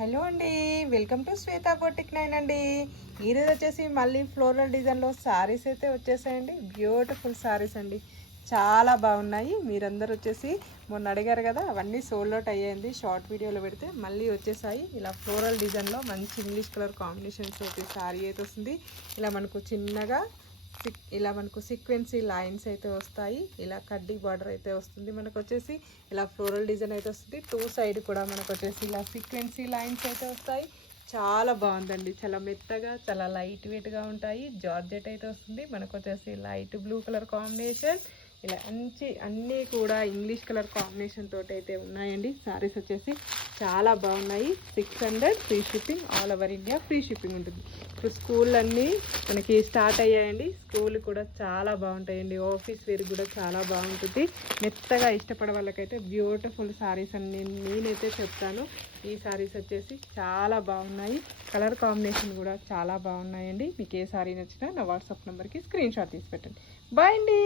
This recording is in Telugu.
హలో అండి, వెల్కమ్ టు శ్వేతా బొటిక్ 9 అండి. ఈరోజు వచ్చేసి మళ్ళీ ఫ్లోరల్ డిజైన్లో శారీస్ అయితే వచ్చేసాయండి. బ్యూటిఫుల్ శారీస్ అండి, చాలా బాగున్నాయి. మీరందరూ వచ్చేసి మొన్న అడిగారు కదా, అవన్నీ సోల్డ్ అవుట్ అయ్యాయండి. షార్ట్ వీడియోలో పెడితే మళ్ళీ వచ్చేసాయి. ఇలా ఫ్లోరల్ డిజైన్లో మంచి ఇంగ్లీష్ కలర్ కాంబినేషన్స్ అయితే శారీ అయితే వస్తుంది. ఇలా మనకు చిన్నగా ఇలా మనకు సీక్వెన్సీ లైన్స్ అయితే వస్తాయి. ఇలా కడ్డీ బార్డర్ అయితే వస్తుంది. మనకు వచ్చేసి ఇలా ఫ్లోరల్ డిజైన్ అయితే వస్తుంది. టూ సైడ్ కూడా మనకు వచ్చేసి ఇలా సీక్వెన్సీ లైన్స్ అయితే వస్తాయి. చాలా బాగుందండి, చాలా మెత్తగా, చాలా లైట్ వెయిట్గా ఉంటాయి. జార్జెట్ అయితే వస్తుంది. మనకు వచ్చేసి లైట్ బ్లూ కలర్ కాంబినేషన్, ఇలా అన్నీ కూడా ఇంగ్లీష్ కలర్ కాంబినేషన్ తోటి అయితే ఉన్నాయండి. సారీస్ వచ్చేసి చాలా బాగున్నాయి. 600 free shipping, all over India free shipping ఉంటుంది. ఇప్పుడు స్కూల్ అన్నీ మనకి స్టార్ట్ అయ్యాయండి. స్కూల్ కూడా చాలా బాగుంటాయండి. ఆఫీస్ వేర్ కూడా చాలా బాగుంటుంది. మెత్తగా ఇష్టపడే వాళ్ళకైతే బ్యూటిఫుల్ సారీస్ అని నేనైతే చెప్తాను. ఈ సారీస్ వచ్చేసి చాలా బాగున్నాయి. కలర్ కాంబినేషన్ కూడా చాలా బాగున్నాయండి. మీకు ఏ సారీ నచ్చినా నా వాట్సాప్ నెంబర్కి స్క్రీన్ షాట్ తీసి పెట్టండి. బాయ్ అండి.